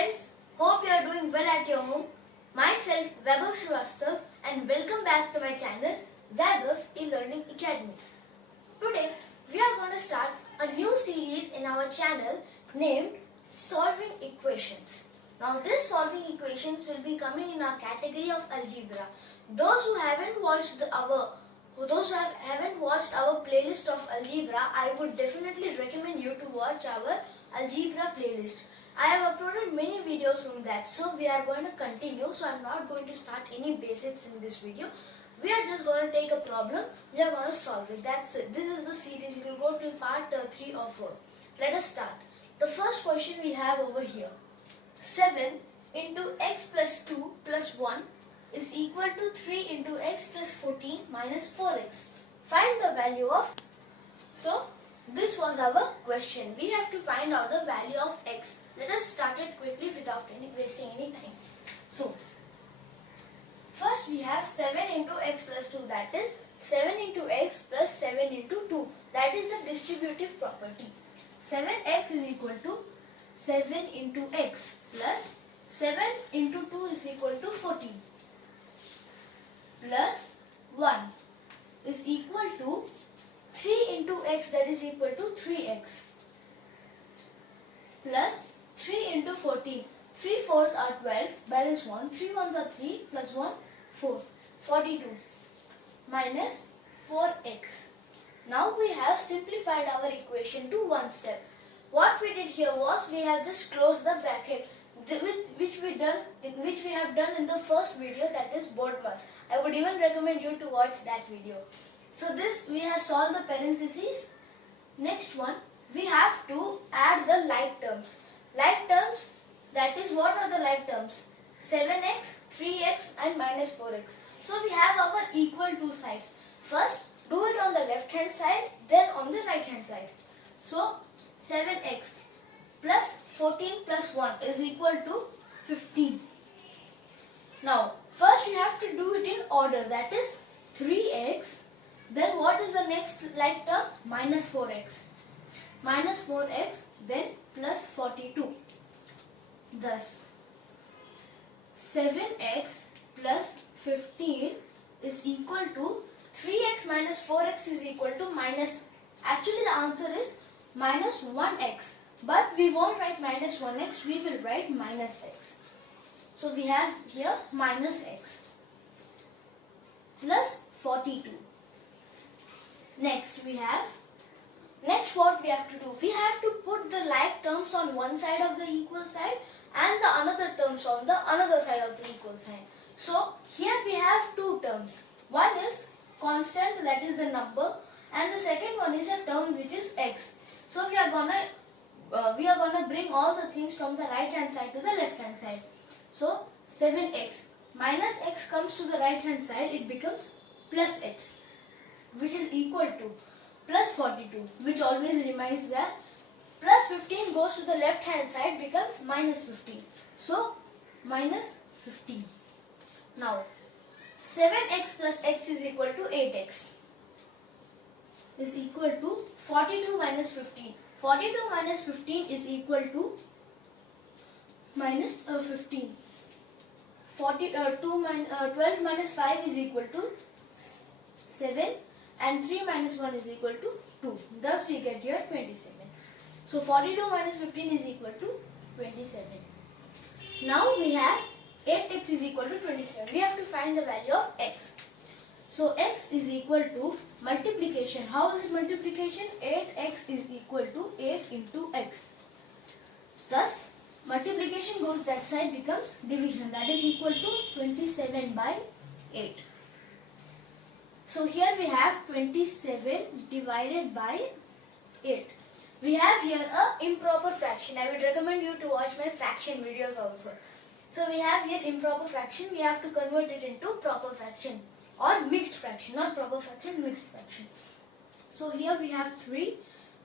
friends, hope you are doing well at your home. Myself Vaibhav Shrivastava and welcome back to my channel Vaibhav E-Learning Academy. Today we are going to start a new series in our channel named Solving Equations. Now this solving equations will be coming in our category of algebra. Those who haven't watched our playlist of algebra, I would definitely recommend you to watch our algebra playlist. I have uploaded many videos on that, so we are going to continue. So I am not going to start any basics in this video. We are just going to take a problem, we are going to solve it. That's it. This is the series. We will go till part 3 or 4. Let us start. The first question we have over here. 7 into x plus 2 plus 1 is equal to 3 into x plus 14 minus 4x. Find the value of... So, this was our question. We have to find out the value of x. Let us start it quickly without wasting any time. So, first we have 7 into x plus 2, that is 7 into x plus 7 into 2. That is the distributive property. 7x is equal to 7 into x plus 7 into 2 is equal to 14 plus 1 is equal to 3 into x, that is equal to 3x plus 3 into 14. 3 4s are 12, balance 1. 3 1s are 3 plus 1, 4. 42 minus 4x. Now we have simplified our equation to one step. What we did here was we have just closed the bracket which we have done in the first video, that is board math. I would even recommend you to watch that video. So this we have solved the parentheses. Next one, we have to add the like terms. Like terms, that is, what are the like terms? 7x, 3x and minus 4x. So we have our equal to sides. First do it on the left hand side, then on the right hand side. So 7x plus 14 plus 1 is equal to 15. Now first you have to do it in order, that is 3x. Then what is the next like term? Minus 4x. Minus 4x, then plus 42. Thus, 7x plus 15 is equal to 3x minus 4x is equal to minus. Actually the answer is minus 1x. But we won't write minus 1x, we will write minus x. So we have here minus x plus 42. Next what we have to do? We have to put the like terms on one side of the equal side and the another terms on the another side of the equal sign. So here we have two terms. One is constant, that is the number, and the second one is a term which is x. So we are gonna bring all the things from the right hand side to the left hand side. So 7x minus x comes to the right hand side, it becomes plus x, which is equal to plus 42, which always remains there. Plus 15 goes to the left hand side, becomes minus 15. So minus 15. Now 7x plus x is equal to 8x is equal to 42 minus 15. 42 minus 15 is equal to minus 15. 12 minus 5 is equal to 7 and 3 minus 1 is equal to 2. Thus we get here 27. So 42 minus 15 is equal to 27. Now we have 8x is equal to 27. We have to find the value of x. So x is equal to multiplication. How is it multiplication? 8x is equal to 8 into x. Thus multiplication goes that side, becomes division, that is equal to 27 by 8. So here we have 27 divided by 8. We have here a improper fraction. I would recommend you to watch my fraction videos also. So we have here improper fraction. We have to convert it into proper fraction or mixed fraction. Not proper fraction, mixed fraction. So here we have 3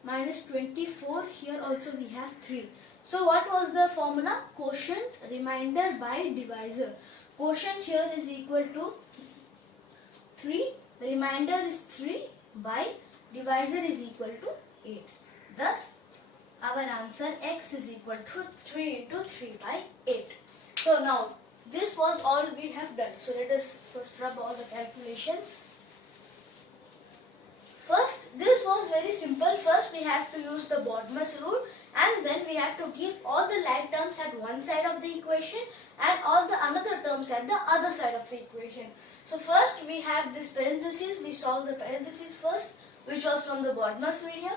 minus 24. Here also we have 3. So what was the formula? Quotient remainder by divisor. Quotient here is equal to 3. Remainder is 3 by divisor is equal to 8. Thus our answer x is equal to 3 into 3 by 8. So now this was all we have done. So let us first rub all the calculations. First, this was very simple. First we have to use the BODMAS rule, and then we have to keep all the like terms at one side of the equation and all the another terms at the other side of the equation. So first we have this parentheses. We solve the parentheses first, which was from the BODMAS video.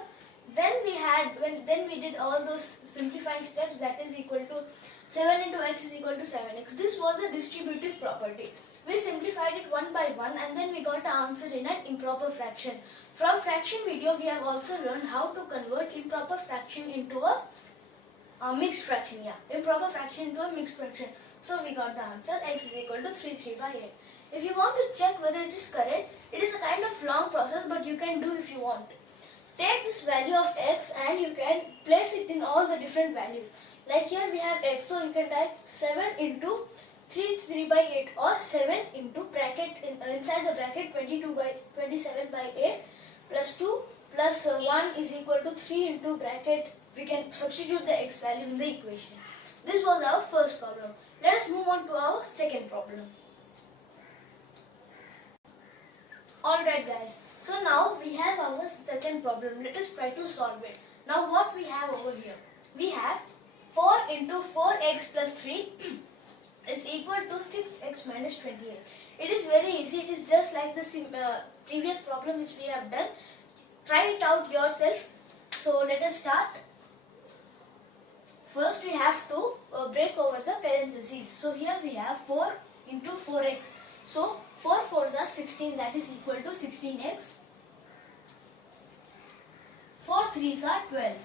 Then we did all those simplifying steps, that is equal to 7 into x is equal to 7x. This was a distributive property. We simplified it one by one, and then we got the answer in an improper fraction. From fraction video, we have also learned how to convert improper fraction into a mixed fraction. Improper fraction into a mixed fraction. So we got the answer x is equal to 3 by 8. If you want to check whether it is correct, it is a kind of long process, but you can do if you want. Take this value of x and you can place it in all the different values. Like here we have x, so you can type 7 into 3 by 8, or 7 into bracket inside the bracket 27 by 8 plus 2 plus 1 is equal to 3 into bracket. We can substitute the x value in the equation. This was our first problem. Let us move on to our second problem. Alright guys, so now we have our second problem. Let us try to solve it. Now what we have over here? We have 4 into 4x plus 3 is equal to 6x minus 28. It is very easy. It is just like the previous problem which we have done. Try it out yourself. So let us start. First we have to break over the parentheses. So here we have 4 into 4x. So 4 4s are 16, that is equal to 16x. 4 3s are 12,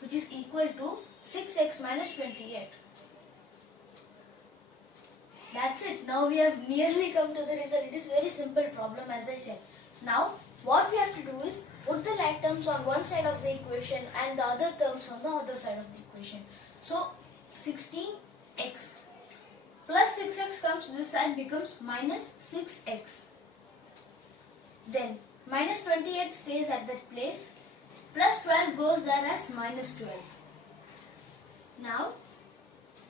which is equal to 6x minus 28. That's it. Now we have nearly come to the result. It is very simple problem, as I said. Now what we have to do is put the like terms on one side of the equation and the other terms on the other side of the equation. So 16x plus 6x comes this side, becomes minus 6x. Then minus 28 stays at that place. Plus 12 goes there as minus 12. Now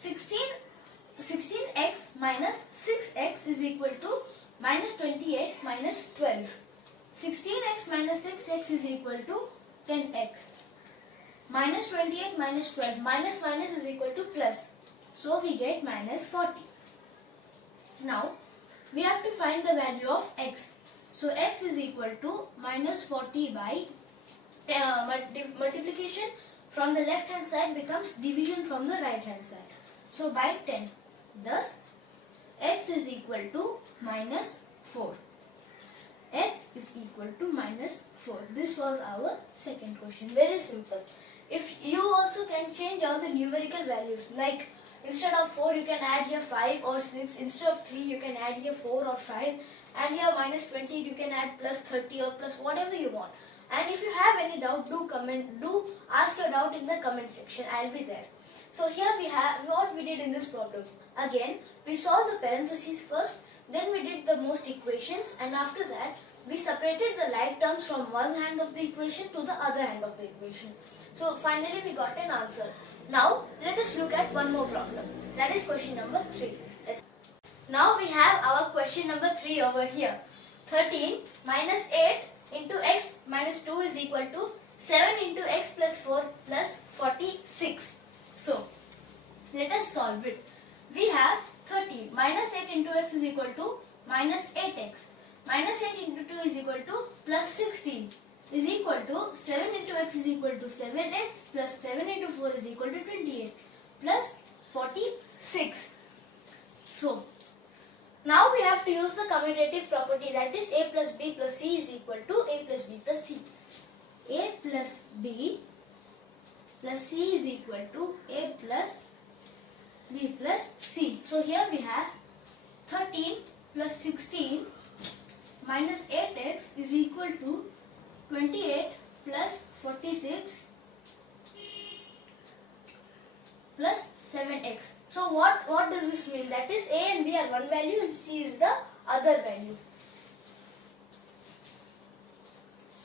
16x minus 6x is equal to minus 28 minus 12. 16x minus 6x is equal to 10x. Minus 28 minus 12. Minus minus is equal to plus. So we get minus 40. Now we have to find the value of x. So x is equal to minus 40 by multiplication from the left hand side becomes division from the right hand side. So by 10. Thus x is equal to minus 4. X is equal to minus 4. This was our second question. Very simple. If you also can change all the numerical values, like instead of 4 you can add here 5 or 6, instead of 3 you can add here 4 or 5, and here minus 20 you can add plus 30 or plus whatever you want. And if you have any doubt, do ask your doubt in the comment section. I'll be there. So here we have what we did in this problem. Again, we solved the parentheses first, then we did the most equations, and after that we separated the like terms from one hand of the equation to the other hand of the equation. So finally we got an answer. Now let us look at one more problem. That is question number 3. Now we have our question number 3 over here. 13 minus 8 into x minus 2 is equal to 7 into x plus 4 plus 46. So let us solve it. We have 30 minus 8 into x is equal to minus 8x. Minus 8 into 2 is equal to plus 16 is equal to 7 into x is equal to 7x plus 7 into 4 is equal to 28 plus 46. So now we have to use the commutative property, that is a plus b plus c is equal to a plus b plus c. A plus b plus c is equal to a plus b plus c. So here we have 13 plus 16 minus 8x is equal to 28 plus 46 plus 7x. So what does this mean? That is a and b are one value and c is the other value.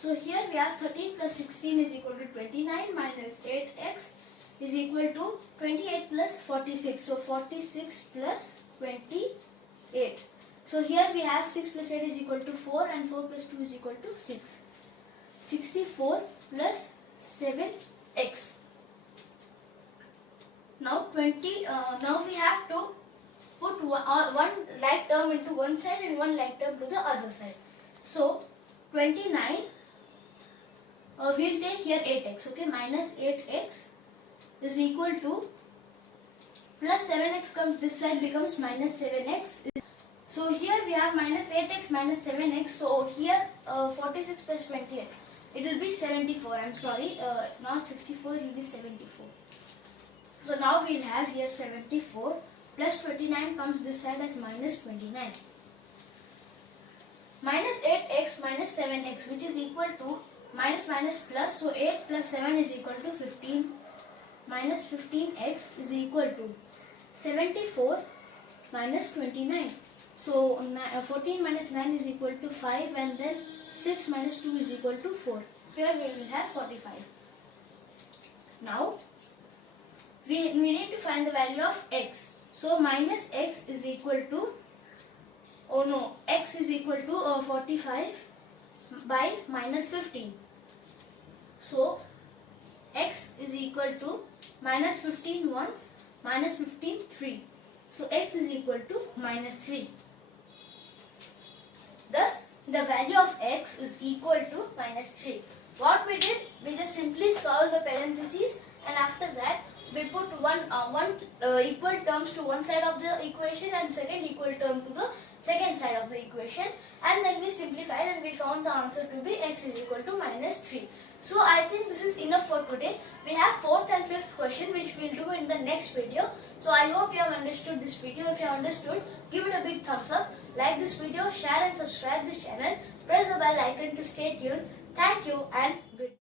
So here we have 13 plus 16 is equal to 29 minus 8x is equal to 28 plus 46. So 46 plus 28. So here we have 6 plus 8 is equal to 4 and 4 plus 2 is equal to 6. 64 plus 7x. Now now we have to put one like term into one side and one like term to the other side. So 29, we'll take here 8x, okay, minus 8x is equal to plus 7x comes this side becomes minus 7x. So here we have minus 8x minus 7x. So here 46 plus 28, it will be 74. I'm sorry, not 64, it will be 74. So now we'll have here 74 plus 29 comes this side as minus 29. Minus 8x minus 7x, which is equal to minus minus plus, so 8 plus 7 is equal to 15. Minus 15x is equal to 74 minus 29. So 14 minus 9 is equal to 5, and then 6 minus 2 is equal to 4. Here we will have 45. Now we need to find the value of x. So minus x is equal to, x is equal to 45 by minus 15. So x is equal to minus 15 once, minus 15 3. So x is equal to minus 3. Thus the value of x is equal to minus 3. What we did, we just simply solved the parentheses, and after that we put one equal terms to one side of the equation and second equal term to the second side of the equation, and then we simplified and we found the answer to be x is equal to minus 3. So I think this is enough for today. We have 4th and 5th question which we will do in the next video. So I hope you have understood this video. If you have understood, give it a big thumbs up, like this video, share and subscribe this channel, press the bell icon to stay tuned. Thank you and good.